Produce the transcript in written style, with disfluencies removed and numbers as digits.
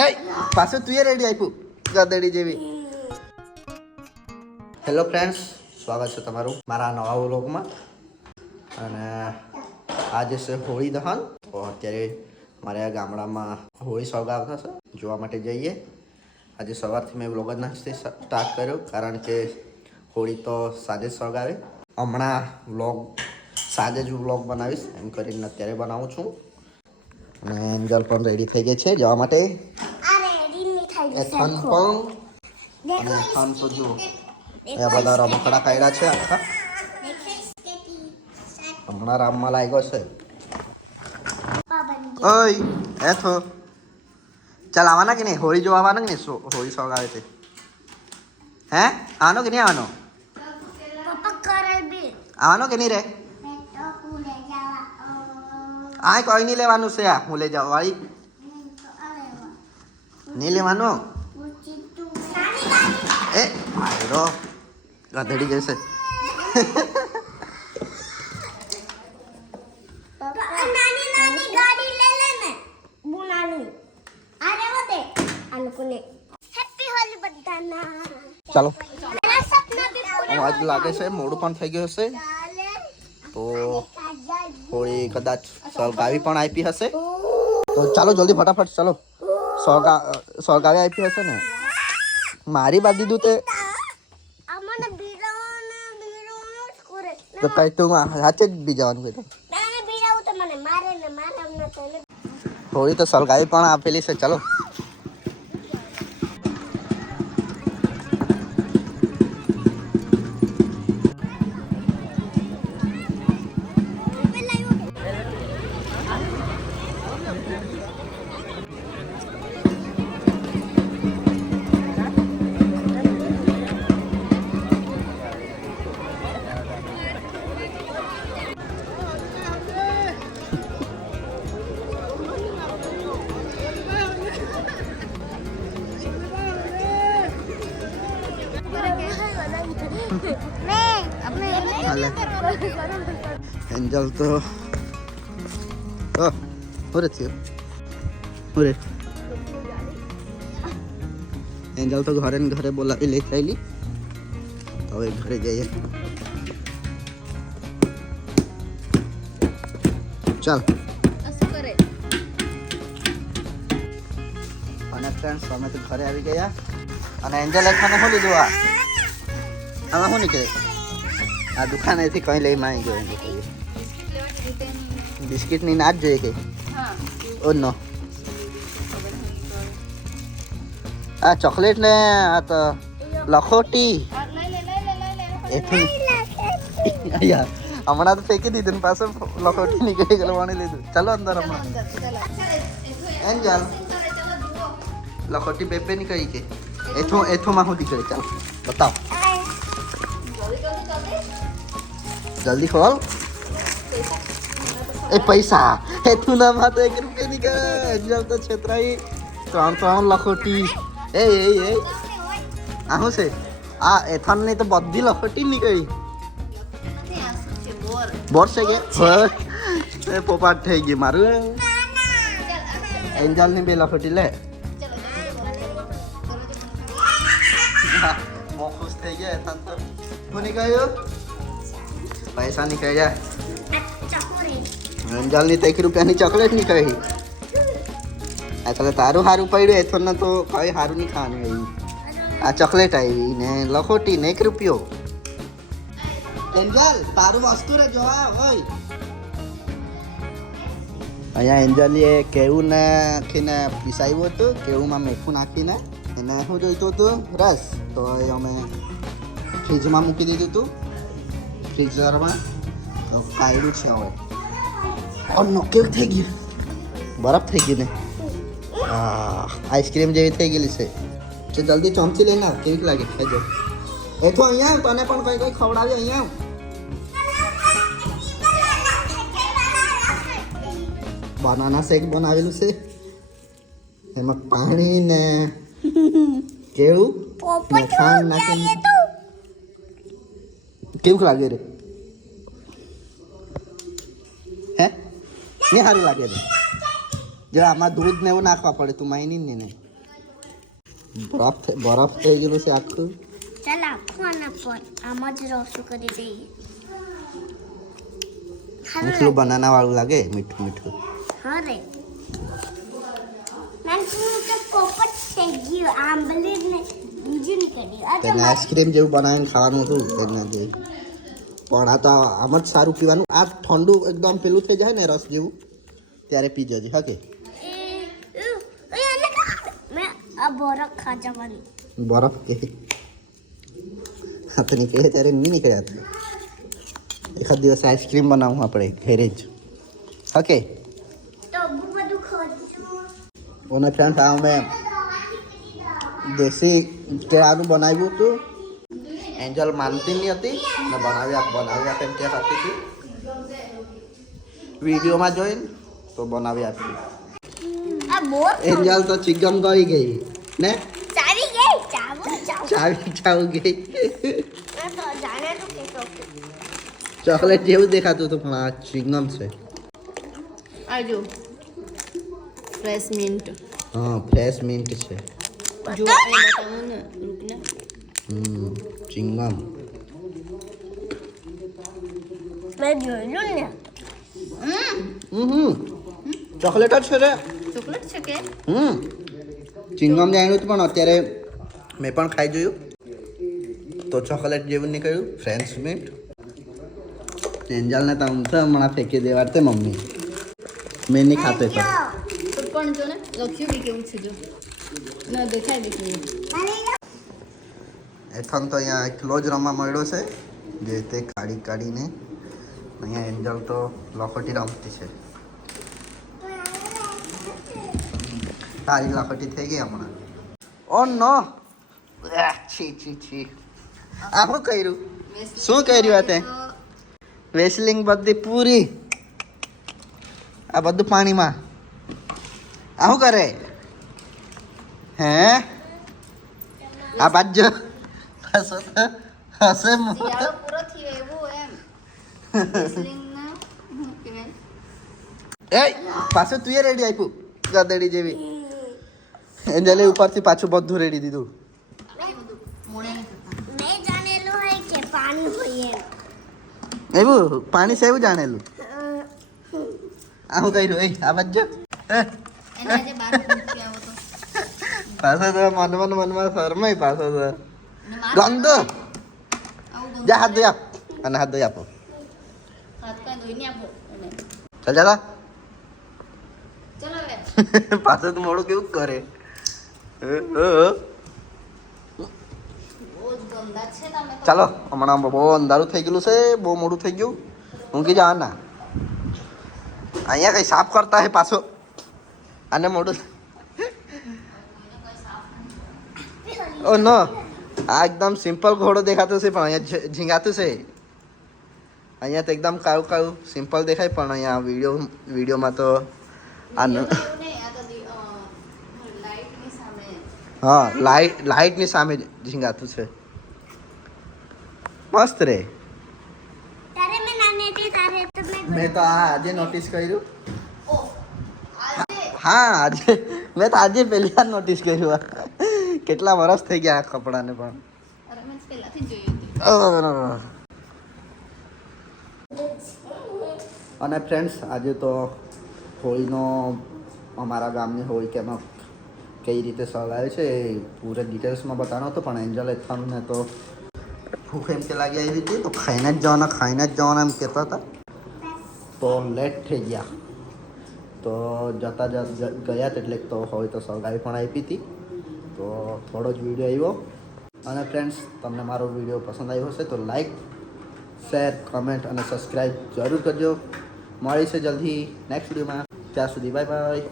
એ પાછું તું રેડી આપ્યું ગધેડી જેવી. હેલો ફ્રેન્ડ્સ, સ્વાગત છે તમારું મારા નવા વ્લોગમાં. અને આજે છે હોળી દહન. તો અત્યારે મારે આ ગામડામાં હોળી સળગાવતા છે, જોવા માટે જઈએ. આજે સવારથી મેં વ્લોગ જ નથી સ્ટાર્ટ કર્યો, કારણ કે હોળી તો સાંજે જ સળગાવે. હમણાં સાંજે જ વ્લોગ બનાવીશ એમ કરીને અત્યારે બનાવું છું. અને એન્જલ પણ રેડી થઈ ગઈ છે જવા માટે. એથન પણ અને એથન તો જો એ બધા રમકડા કાઢ્યા છે આખા. હમણાં રામમાં લાગ્યો છે. ઓય એથો ચાલ આવવાના કે નહીં? હોળી જોવા આવવાના કે નહીં? હોળી સળગાવે તે હે? આવવાનો કે નહીં આવવાનો? આવવાનો કે નહીં રે? આ કોઈ નહીં લેવાનું છે. આ હું લઈ જાઉં વાળી નહીં લેવાનું. એ આયરો ગધેડી જશે. ચાલો આજ લાગે છે મોડું પણ થઈ ગયું હશે, તો હોળી કદાચ સળગાવી પણ આપી હશે. તો ચાલો જલ્દી ફટાફટ ચાલો. સળગાવી આપી હશે ને? મારી બાદ દીધું તે તો કઈ તું હાથે જ બી જવાનું કીધું. હોળી તો સળગાવી પણ આપેલી છે. ચાલો એન્જલ તો એન્જલ તો ઘરે ને ઘરે બોલાવી લઈ થયેલી. હવે ઘરે જઈએ. ચાલ અને ફ્રેન્ડ્સ અમે તો ઘરે આવી ગયા. અને એન્જલ ખાને શું લીધું? આમાં શું નીકળે? આ દુકાનેથી કઈ લઈ માંગી ગયો. બિસ્કિટ ની ના જ જોઈએ કે ઓ નો? આ ચોકલેટ ને આ તો લખોટી હમણાં તો ફેંકી દીધું ને પાછું લખોટી નીકળી ગયેલું વણી લીધું. ચાલો અંદર હમણાં. એન્જલ લખોટી બે નીકળી કે એથું માં શું નીકળે? ચાલો બતાવો જલ્દી ખોલ. એ પૈસા એથું નામાં તો 1 રૂપિયા નીકળે. એન્જલ તો છેતરાઈ. 3 લખોટી. એ આ શું છે? આ એથન ની તો બધી લખોટી નીકળી. બોર છે કે પોપાટ થઈ ગઈ મારું. એન્જલ ની 2 લખોટી લે. બહુ ખુશ થઈ ગયા. એથન તો શું નીકળ્યું? પૈસા નીકળ્યા. એન્જલ ની 1 રૂપિયાની ચોકલેટ નીકળી. એટલે તારું સારું પડ્યું. એથન ને તો કઈ સારું નહીં ખાવાનું. આ ચોકલેટ આવી ને લખોટી ને 1 રૂપિયો. એન્જલ તારું વસ્તુ રે જોવા હોય. અહીંયા એન્જલીએ કેવું નાખીને પીસાવ્યું હતું. કેવુંમાં મીઠું નાખીને એને શું જોઈતું હતું? રસ. તો એ અમે ફ્રીજમાં મૂકી દીધું હતું. ફ્રીઝરમાં તો કાઢ્યું છે હવે. નો કેવું થઈ ગયું? બરફ થઈ ગયું ને? આઈસ્ક્રીમ જેવી થઈ ગયેલી છે. તો જલ્દી ચમચી લઈને આવ. કેવી લાગે ખાજો. એ તો અહીંયા તને પણ કઈ કઈ ખવડાવી. અહીંયા બનાના શેક બનાવેલું છે. એમાં પાણી ને કેવું ખાંડ નાખીને. કેવું લાગે રે? હે નહીં સારું લાગે છે જો આમાં દૂધ ને એવું નાખવા પડે તું માની ને બરફ થઈ ગયેલું છે આખું ચાલ આખવાના પણ આમ જ રોસું કરી દઈએ મીઠું બનાના વાળું લાગે મીઠું મીઠું હા રે નાનું તો પોપટ થઈ ગયું આંબલી ને બીજું નીકળ્યું તેને આઈસ્ક્રીમ જેવું બનાવીને ખાવાનું હતું તેના જે પણ આ તો આમ જ સારું પીવાનું આ ઠંડુ એકદમ પેલું થઈ જાય ને રસ જેવું ત્યારે પી જજે હા કે મેં આ બરફ ખા જવાની બરફ કે હા તો નીકળે ત્યારે નહીં નીકળ્યા હતા એકાદ દિવસ આઈસ્ક્રીમ બનાવું આપણે ઘરે જ ઓકે તો બધું ખોજું ઓને ફ્રેન્ડ આ મેં દેશી કેળાનું બનાવ્યું હતું એન્જલ માનતી નહીં હતી ને બનાવી આપે એમ ત્યાં આપી હતી વિડીયોમાં જોઈને તો બનાવી આપી આ બોર એન્જલ તો ચિકન ગળી ગઈ ને ચાવી ગઈ ચાવું ચાવી ગઈ તો જાણે તો કે ચોકલેટ જેવું દેખાતું હતું પણ આ ચિંગમ છે આજો ફ્રેશ મિન્ટ હા ફ્રેશ મિન્ટ છે જો એ બતાવો ને રૂપને ચિંગમ મેં જોયું ને ચોકલેટ જ છે રે ચોકલેટ છે કે ચિંગમ જાણ્યું હતું પણ અત્યારે મેં પણ ખાઈ જોયું તો ચોકલેટ જેવું નીકળ્યું ફ્રેન્ચ મિન્ટ એન્જલને તો હમણાં ફેંકી દેવાડતે મમ્મી મેં નહીં ખાતે પણ પણ જો ને લખ્યું બી કેવું છે જો ના દેખાય બી કેવું એથન તો અહીંયા એકલો જ રમવા મળ્યો છે જે તે કાઢીને અહીંયા એન્જલ તો લખોટી રમતી છે તારી લખોટી થઈ ગઈ હમણાં ઓ નો છી આ શું કર્યું શું કર્યું આ તે વેસલિંગ બધી પૂરી આ બધું પાણીમાં આ શું કરે હે આ બાજુ હસે શિયાળો પૂરો થયો એવું એમ રેસલિંગના હું કહેવાય એ પાછું તું રેડી આપ્યું ગદડી જેવી એન્જલે ઉપરથી પાછું બધું રેડી દીધું મોડે મેં જાણેલું હોય કે પાણી હોય એવું પાણી છે એવું જાણેલું આ શું કર્યું એ આ બાજુ એના જે બાર મૂકી આવો તો પાછો તો મનમાં શરમાય પાછો તો અને માર ગંદો આવું જા હાથ ધોઈ આપ અને હાથ ધોઈ આપો હાથ કાંઈ ધોઈને આપો એને ચાલ ચાલા ચલો હવે પાછો તો મોડું કેવું કરે બહુ જ ગંદા છે તમે તો ચાલો હમણાં બહુ અંધારું થઈ ગયેલું છે બહુ મોડું થઈ ગયું ઊંઘી જવાના અહીંયા કઈ સાફ કરતા હે પાછો આને મોડું ઓ નો આ એકદમ સિમ્પલ ઘોડો દેખાતો છે પણ અહીંયા ઝીંગાતું છે અહીંયા તો એકદમ કાળું કાળું સિમ્પલ દેખાય પણ અહીંયા વિડીયોમાં તો આનું લાઈટની સામે હા લાઇટની સામે ઝીંગાતું છે મસ્ત રે ત્યારે મેં નાની હતી ત્યારે તો મેં તો આ આજે નોટિસ કર્યું ઓ આજે હા આજે મેં તો આજે પહેલી વાર નોટિસ કર્યું આ. કેટલા વર્ષ થઈ ગયા આ કપડાને પણ અરે મેં પહેલાથી જ જોયું હતું અને ફ્રેન્ડ્સ આજે તો હોળીનો અમારા ગામની હોળી કેમાં કઈ રીતે સળગાવે છે એ પૂરે ડિટેલ્સમાં બતાવવાનો હતો પણ એન્જલ એથાનને તો ભૂખ એમ કે લાગી આવી હતી તો ખાઈને જ જવાના એમ કહેતા હતા તો લેટ થઈ ગયા તો જતા ગયા એટલે તો હોય તો સળગાવી પણ આપી હતી તો થોડો જ વિડીયો આવ્યો અને ફ્રેન્ડ્સ તમને મારો વિડીયો પસંદ આવ્યો હશે તો લાઈક શેર કમેન્ટ અને સબસ્ક્રાઈબ જરૂર કરજો મળીશું જલ્દી નેક્સ્ટ વિડીયોમાં ત્યાં સુધી બાય બાય